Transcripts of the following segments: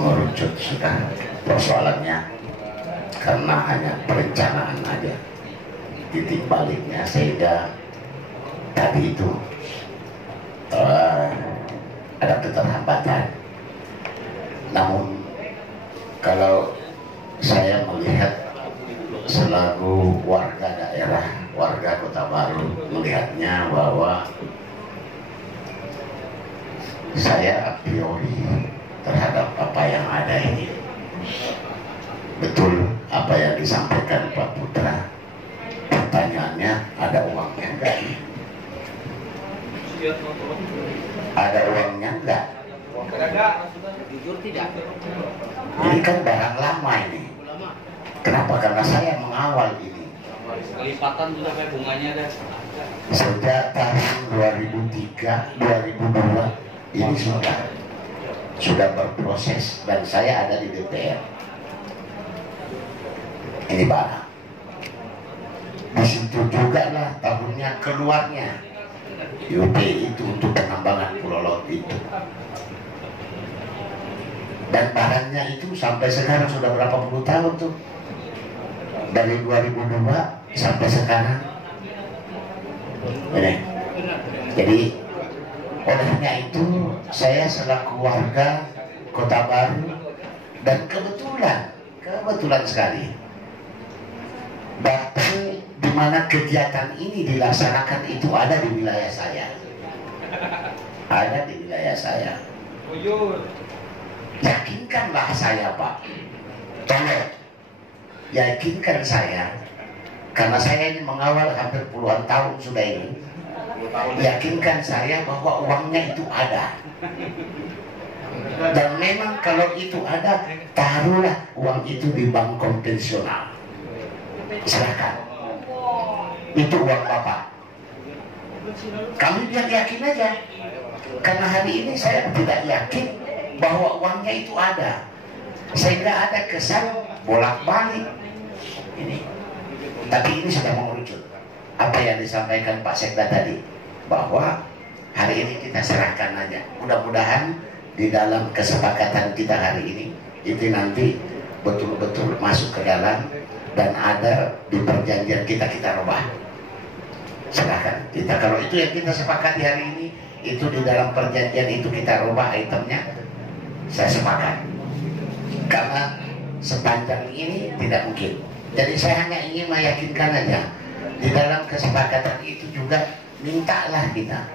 mengerucut sudah persoalannya, karena hanya perencanaan aja, titik baliknya sehingga tadi itu ada keterlambatan. Namun kalau saya melihat selaku warga daerah, warga Kota Baru, melihatnya bahwa saya a priori terhadap apa yang ada ini betul apa yang disampaikan Pak Putra. Pertanyaannya, ada uangnya enggak? Ada uangnya enggak? Jujur tidak. Ini kan barang lama ini. Kenapa? Karena saya mengawal ini. Kelipatan sudah kayak bunganya ada. Sejak tahun 2003, 2002 ini sudah berproses dan saya ada di DPR. Ini barang. Di situ juga lah tahunnya keluarnya UP itu untuk penambangan pulau laut itu. Dan barangnya itu sampai sekarang sudah berapa puluh tahun tuh, dari 2002 sampai sekarang. Ini. Jadi olehnya itu saya selaku warga Kota Baru, dan kebetulan sekali bahkan di mana kegiatan ini dilaksanakan itu ada di wilayah saya, ada di wilayah saya. Yakinkanlah saya, Pak, tolong yakinkan saya, karena saya ini mengawal hampir puluhan tahun sudah ini. Yakinkan saya bahwa uangnya itu ada, dan memang kalau itu ada, taruhlah uang itu di bank konvensional, silakan, itu uang Bapak. Kami biar yakin aja, karena hari ini saya tidak yakin bahwa uangnya itu ada, sehingga ada kesan bolak-balik ini. Tapi ini sudah mengerucut apa yang disampaikan Pak Sekda tadi, bahwa hari ini kita serahkan aja. Mudah-mudahan di dalam kesepakatan kita hari ini itu nanti betul-betul masuk ke dalam, dan ada di perjanjian kita rubah. Silahkan kita, kalau itu yang kita sepakati hari ini, itu di dalam perjanjian itu kita rubah itemnya, saya sepakat. Karena sepanjang ini tidak mungkin. Jadi saya hanya ingin meyakinkan aja, di dalam kesepakatan itu juga mintalah kita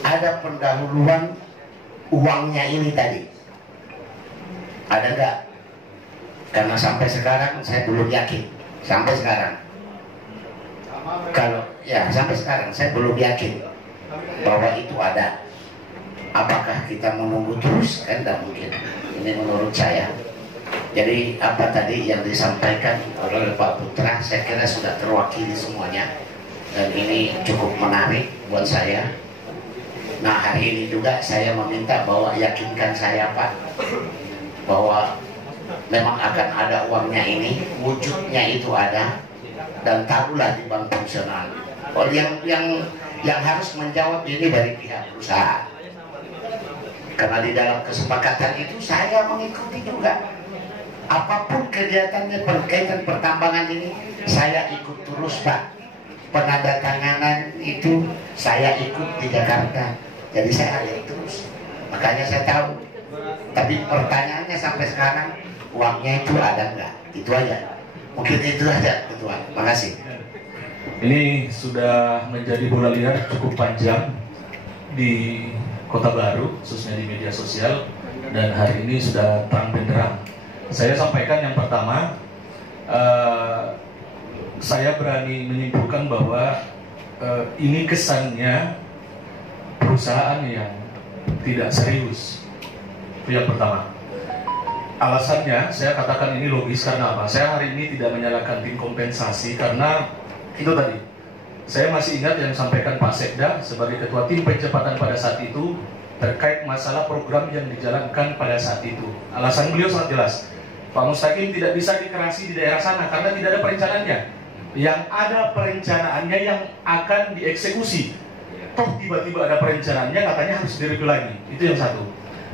ada pendahuluan uangnya ini tadi. Ada enggak? Karena sampai sekarang saya belum yakin. Sampai sekarang, kalau ya sampai sekarang saya belum yakin bahwa itu ada. Apakah kita menunggu terus? Kan tidak mungkin. Ini menurut saya. Jadi apa tadi yang disampaikan oleh Pak Putra, saya kira sudah terwakili semuanya, dan ini cukup menarik buat saya. Nah, hari ini juga saya meminta bahwa yakinkan saya, Pak, bahwa memang akan ada uangnya ini, wujudnya itu ada, dan taruhlah di bank fungsional. Oh, yang harus menjawab ini dari pihak perusahaan, karena di dalam kesepakatan itu saya mengikuti juga. Apapun kegiatannya berkaitan pertambangan ini, saya ikut terus, Pak. Penandatanganan itu saya ikut di Jakarta, jadi saya ada terus. Makanya saya tahu. Tapi pertanyaannya sampai sekarang, uangnya itu ada nggak? Itu aja. Mungkin itu aja, Ketua. Makasih. Ini sudah menjadi bola liar cukup panjang di Kota Baru, khususnya di media sosial, dan hari ini sudah terang benderang. Saya sampaikan yang pertama, saya berani menyimpulkan bahwa ini kesannya perusahaan yang tidak serius. Itu yang pertama. Alasannya, saya katakan ini logis karena apa? Saya hari ini tidak menyalahkan tim kompensasi karena itu tadi. Saya masih ingat yang disampaikan Pak Sekda sebagai ketua tim percepatan pada saat itu terkait masalah program yang dijalankan pada saat itu. Alasan beliau sangat jelas. Pak Mustaqim tidak bisa dikerasi di daerah sana karena tidak ada perencanaannya. Yang ada perencanaannya yang akan dieksekusi. Toh tiba-tiba ada perencanaannya, katanya harus direview lagi. Itu yang satu.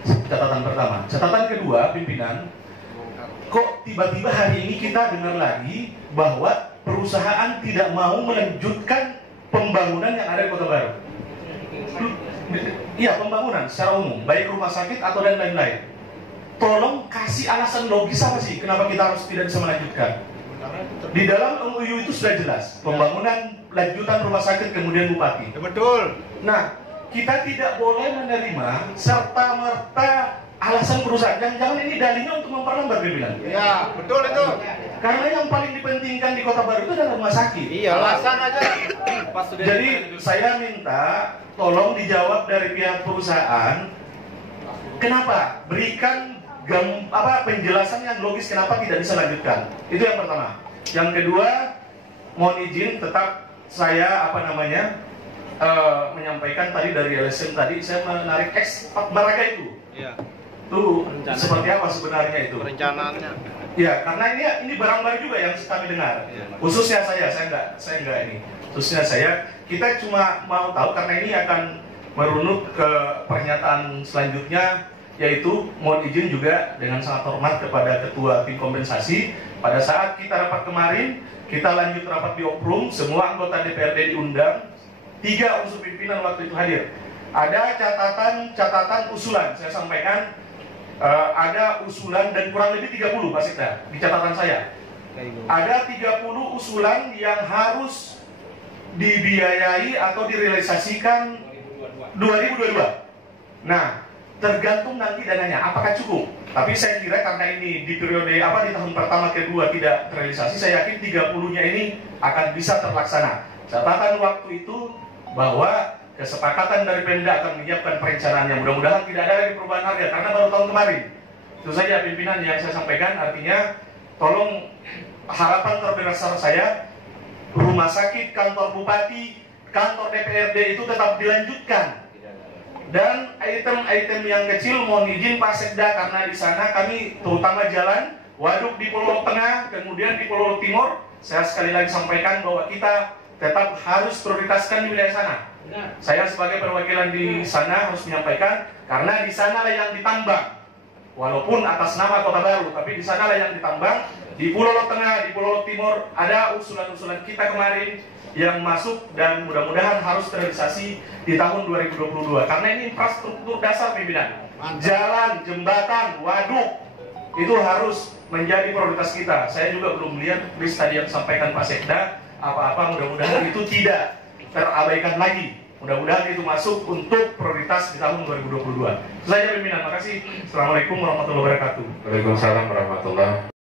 Catatan pertama. Catatan kedua, pimpinan, kok tiba-tiba hari ini kita dengar lagi bahwa perusahaan tidak mau melanjutkan pembangunan yang ada di Kota Baru. Iya, pembangunan secara umum, baik rumah sakit atau dan lain-lain. Tolong kasih alasan logis apa sih kenapa kita harus tidak bisa melanjutkan? Di dalam MOU itu sudah jelas, pembangunan lanjutan rumah sakit kemudian bupati. Betul. Nah, kita tidak boleh menerima serta-merta alasan perusahaan. Jangan-jangan ini dalihnya untuk memperlambat, pimpinan. Ya, betul itu. Karena yang paling dipentingkan di Kota Baru itu adalah rumah sakit. Iya, alasan aja. Jadi saya minta tolong dijawab dari pihak perusahaan, kenapa? Berikan penjelasan yang logis kenapa tidak bisa lanjutkan. Itu yang pertama. Yang kedua, mohon izin tetap saya menyampaikan tadi dari LSM tadi saya menarik Baraga itu. Iya. Tuh seperti apa sebenarnya itu? Perencanaannya. Ya, karena ini barang baru juga yang kami dengar. Khususnya saya enggak ini. Khususnya saya, kita cuma mau tahu karena ini akan merunut ke pernyataan selanjutnya, yaitu mohon izin juga dengan sangat hormat kepada Ketua Tim Kompensasi. Pada saat kita rapat kemarin, kita lanjut rapat di Oprum, semua anggota DPRD diundang, 3 unsur pimpinan waktu itu hadir. Ada catatan usulan, saya sampaikan ada usulan dan kurang lebih 30 Pak Sekda di catatan saya. Ada 30 usulan yang harus dibiayai atau direalisasikan 2022. Nah, tergantung nanti dananya apakah cukup. Tapi saya kira karena ini di periode di tahun pertama kedua tidak terrealisasi, saya yakin 30-nya ini akan bisa terlaksana. Catatan waktu itu bahwa kesepakatan dari Pemda akan menyiapkan perencanaan yang mudah-mudahan tidak ada lagi perubahan harga karena baru tahun kemarin. Itu saja pimpinan yang saya sampaikan. Artinya tolong, harapan terbesar saya, rumah sakit, kantor bupati, kantor DPRD itu tetap dilanjutkan. Dan item-item yang kecil mohon izin Pak Sekda, karena di sana kami terutama jalan waduk di Pulau Tengah, kemudian di Pulau Timur, saya sekali lagi sampaikan bahwa kita tetap harus prioritaskan di wilayah sana. Saya sebagai perwakilan di sana harus menyampaikan, karena di sana lah yang ditambang, walaupun atas nama Kota Baru, tapi di sana lah yang ditambang. Di Pulau Tengah, di Pulau Timur ada usulan-usulan kita kemarin yang masuk dan mudah-mudahan harus terrealisasi di tahun 2022. Karena ini infrastruktur dasar pimpinan. Jalan, jembatan, waduk itu harus menjadi prioritas kita. Saya juga belum melihat list tadi yang disampaikan Pak Sekda apa-apa, mudah-mudahan itu tidak terabaikan lagi. Mudah-mudahan itu masuk untuk prioritas di tahun 2022. Itu saja pimpinan, makasih. Assalamualaikum warahmatullahi wabarakatuh. Waalaikumsalam warahmatullahi